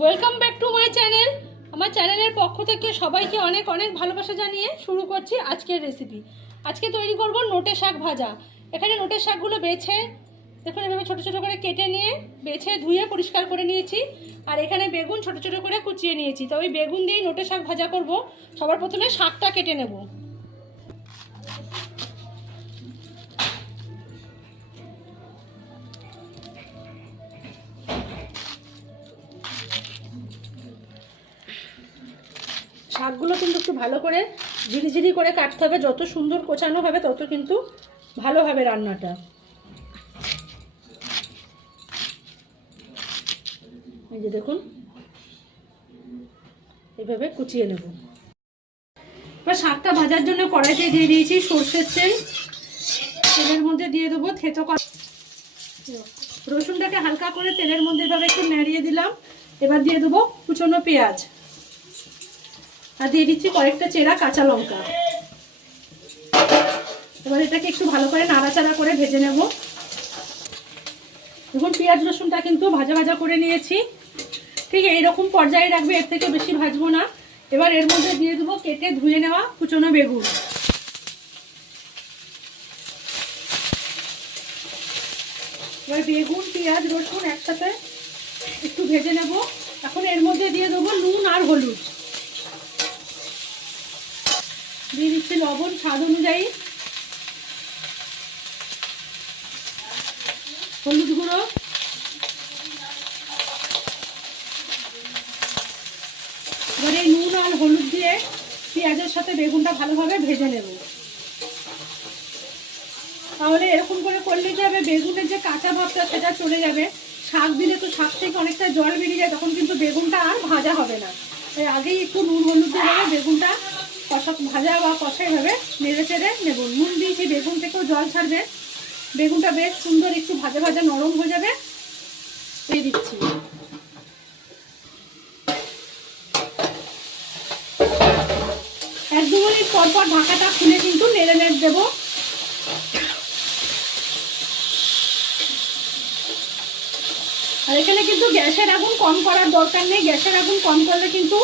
Welcome back to my channel আমার চ্যানেলের পক্ষ থেকে সবাইকে অনেক অনেক ভালোবাসা জানিয়ে শুরু করছি আজকের রেসিপি আজকে তৈরি করব নোটে শাক ভাজা। এখানে নোটের শাকগুলো বেছে, দেখুন এভাবে ছোটো ছোটো করে কেটে নিয়ে, বেছে, ধুয়ে পরিষ্কার করে নিয়েছি। আর এখানে বেগুন ছোটো ছোটো করে কুচিয়ে নিয়েছি। তো ওই বেগুন দিয়েই নোটে শাক ভাজা করব। সবার প্রথমে শাকটা কেটে নেব। শাকগুলো কিন্তু একটু ভালো করে ঝিরিঝিরি করে কাটতে হবে। যত সুন্দর কোচানো হবে, তত কিন্তু ভালো হবে রান্নাটা। এই যে দেখুন, এভাবে কুচিয়ে নেব। এবার শাকটা ভাজার জন্য কড়াইতে দিয়ে দিয়েছি সর্ষের তেল। তেলের মধ্যে দিয়ে দেবো থেতো রসুনটাকে হালকা করে তেলের মধ্যে এভাবে একটু নাড়িয়ে দিলাম। এবার দিয়ে দেবো কুচনো পেঁয়াজ। আর দিয়ে দিচ্ছি কয়েকটা চেরা কাঁচা লঙ্কা। এবার এটাকে একটু ভালো করে নাড়াচাড়া করে ভেজে নেব। দেখুন, পেঁয়াজ রসুনটা কিন্তু ভাজা ভাজা করে নিয়েছি। ঠিক এইরকম পর্যায়ে রাখবে, এর থেকে বেশি ভাজবো না। এবার এর মধ্যে দিয়ে দেবো কেটে ধুয়ে নেওয়া কুচনো বেগুন। এবার বেগুন, পেঁয়াজ, রসুন একসাথে একটু ভেজে নেব। এখন এর মধ্যে দিয়ে দেবো নুন আর হলুদ। দিয়ে দিচ্ছি লবণ, স্বাদ অনুযায়ী। হলুদ গুঁড়ো। এবার এই নুন আর হলুদ দিয়ে পেঁয়াজের সাথে বেগুনটা ভালোভাবে ভেজে নেব। তাহলে এরকম করে করলে হবে? বেগুনের যে কাঁচা ভাবটা, সেটা চলে যাবে। শাক দিলে তো শাক থেকে অনেকটা জল বেরিয়ে যায়, তখন কিন্তু বেগুনটা আর ভাজা হবে না। তাই আগেই একটু নুন, হলুদ দিয়ে বেগুনটা কষা ভাজা বা কষাই ভাবে নেড়ে চেড়ে নেব। নুন দিয়েছি, বেগুন থেকেও জল ছাড়বে। বেগুনটা বেশ সুন্দর একটু ভাজা ভাজা নরম হয়ে যাবে। দিয়ে দিচ্ছি। এক দু মিনিট পর পর ঢাকাটা খুলে কিন্তু নেড়ে নেড়ে দেবো। আর এখানে কিন্তু গ্যাসের আগুন কম করার দরকার নেই। গ্যাসের আগুন কম করলে কিন্তু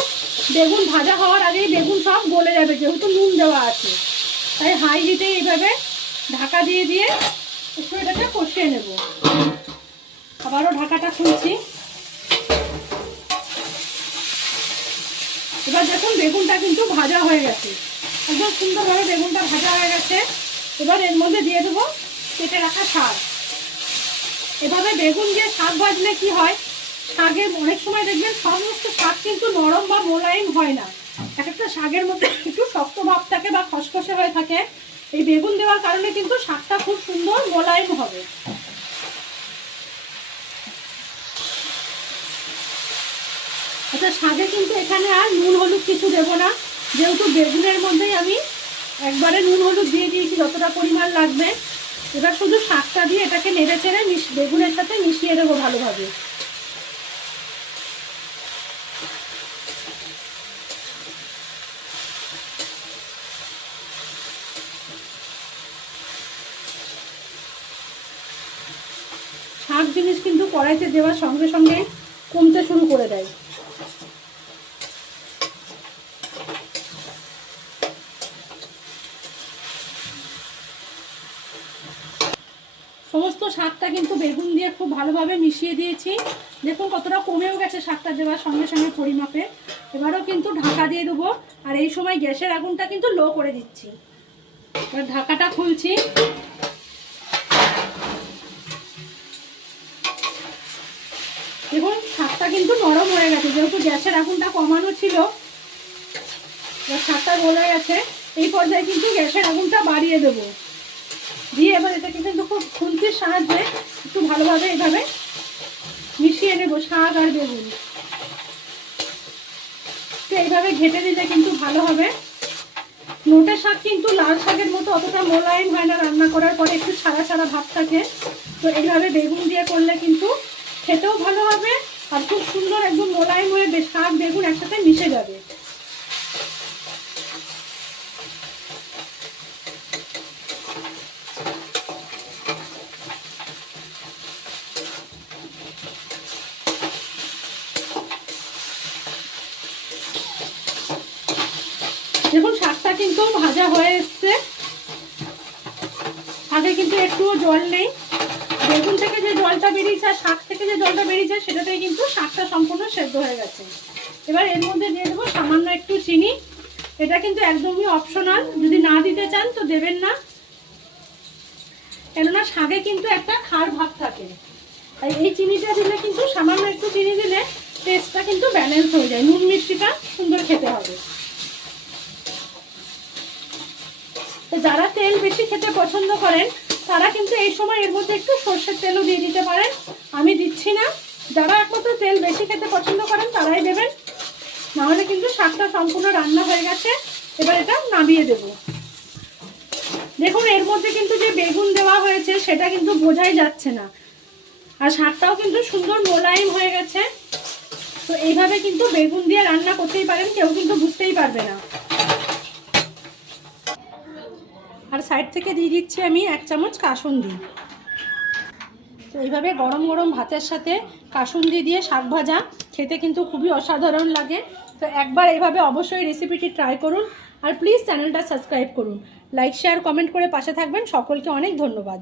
বেগুন ভাজা হওয়ার আগেই বেগুন সব গলে যাবে, যেহেতু নুন দেওয়া আছে। তাই হাই হিটে এইভাবে ঢাকা দিয়ে দিয়ে একটু এটাকে কষিয়ে নেব। আবারও ঢাকাটা খুলছি। এবার দেখুন বেগুনটা কিন্তু ভাজা হয়ে গেছে। একদম সুন্দরভাবে বেগুনটা ভাজা হয়ে গেছে। এবার এর মধ্যে দিয়ে দেবো কেটে রাখা শাক। এভাবে বেগুন দিয়ে শাক ভাজলে কি হয়? শাকের অনেক সময় দেখবেন সমস্ত কিন্তু নরম বা মোলায়েম হয় না। এক একটা শাকের মধ্যে একটু শক্ত ভাব থাকে বা খসখসে হয়ে থাকে। এই বেগুন দেওয়ার কারণে কিন্তু শাকটা খুব সুন্দর মোলায়েম হবে। আচ্ছা শাকে কিন্তু এখানে আর নুন, হলুদ কিছু দেবো না। যেহেতু বেগুনের মধ্যেই আমি একবারে নুন, হলুদ দিয়ে দিয়েছি, যতটা পরিমাণ লাগবে। এবার শুধু শাকটা দিয়ে এটাকে নেড়ে চেড়ে বেগুনের সাথে মিশিয়ে দেবো ভালোভাবে। শাক জিনিস কিন্তু কড়াইতে দেওয়ার সঙ্গে সঙ্গে কমতে শুরু করে দেয়। সমস্ত শাকটা কিন্তু বেগুন দিয়ে খুব ভালোভাবে মিশিয়ে দিয়েছি। দেখুন কতটা কমেও গেছে শাকটা দেওয়ার সঙ্গে সঙ্গে পরিমাপে। এবারও কিন্তু ঢাকা দিয়ে দেবো। আর এই সময় গ্যাসের আগুনটা কিন্তু লো করে দিচ্ছি। এবার ঢাকাটা খুলছি। দেখুন শাকটা কিন্তু নরম হয়ে গেছে, যেহেতু গ্যাসের আগুনটা কমানো ছিল শাকটা গলে গেছে, এই পর্যায়ে কিন্তু গ্যাসের আগুনটা বাড়িয়ে দেবো। দিয়ে এবার এটাকে কিন্তু খুব খুন্তির সাহায্যে একটু ভালোভাবে এইভাবে মিশিয়ে নেব, শাক আর বেগুন। তো এইভাবে ঘেটে দিলে কিন্তু ভালো হবে। নোটের শাক কিন্তু লাল শাকের মতো অতটা মোলায়েম হয় না, রান্না করার পরে একটু ছাড়া ছাড়া ভাব থাকে। তো এইভাবে বেগুন দিয়ে করলে কিন্তু খেতেও ভালো হবে আর খুব সুন্দর একদম মোলায়েম হয়ে বেশ শাক বেগুন একসাথে মিশে যাবে। দেখুন, শাকটা কিন্তু ভাজা হয়ে এসছে। আগে কিন্তু একটুও জল নেই। বেগুন থেকে যে জলটা বেরিয়েছে আর শাক থেকে যে জলটা বেরিয়েছে, সেটাতেই কিন্তু শাকটা সম্পূর্ণ সেদ্ধ হয়ে গেছে। এবার এর মধ্যে দিয়ে দেবো সামান্য একটু চিনি। এটা কিন্তু একদমই অপশনাল যদি না দিতে চান তো দেবেন না। কেননা শাকে কিন্তু একটা খার ভাব থাকে। তাই এই চিনিটা দিলে কিন্তু সামান্য একটু চিনি দিলে টেস্টটা কিন্তু ব্যালেন্স হয়ে যায়। নুন মিষ্টিটা সুন্দর খেতে হবে। তো যারা তেল বেশি খেতে পছন্দ করেন তারা কিন্তু এই সময় এর মধ্যে একটু সর্ষের তেলও দিয়ে দিতে পারেন। আমি দিচ্ছি না। যারা একমাত্র তেল বেশি খেতে পছন্দ করেন, তারাই দেবেন। নাহলে কিন্তু শাকটা সম্পূর্ণ রান্না হয়ে গেছে। এবার এটা নামিয়ে দেব। দেখুন, এর মধ্যে কিন্তু যে বেগুন দেওয়া হয়েছে, সেটা কিন্তু বোঝাই যাচ্ছে না। আর শাকটাও কিন্তু সুন্দর মোলায়েম হয়ে গেছে। তো এইভাবে কিন্তু বেগুন দিয়ে রান্না করতেই পারেন, কেউ কিন্তু বুঝতেই পারবে না আর সাইড থেকে দিয়ে দিচ্ছি আমি এক চামচ কাসুন্দি। তো এইভাবে গরম গরম ভাতের সাথে কাসুন্দি দিয়ে শাক ভাজা খেতে কিন্তু খুবই অসাধারণ লাগে। তো একবার এইভাবে অবশ্যই রেসিপিটি ট্রাই করুন আর প্লিজ চ্যানেলটা সাবস্ক্রাইব করুন। লাইক, শেয়ার, কমেন্ট করে পাশে থাকবেন। সকলকে অনেক ধন্যবাদ।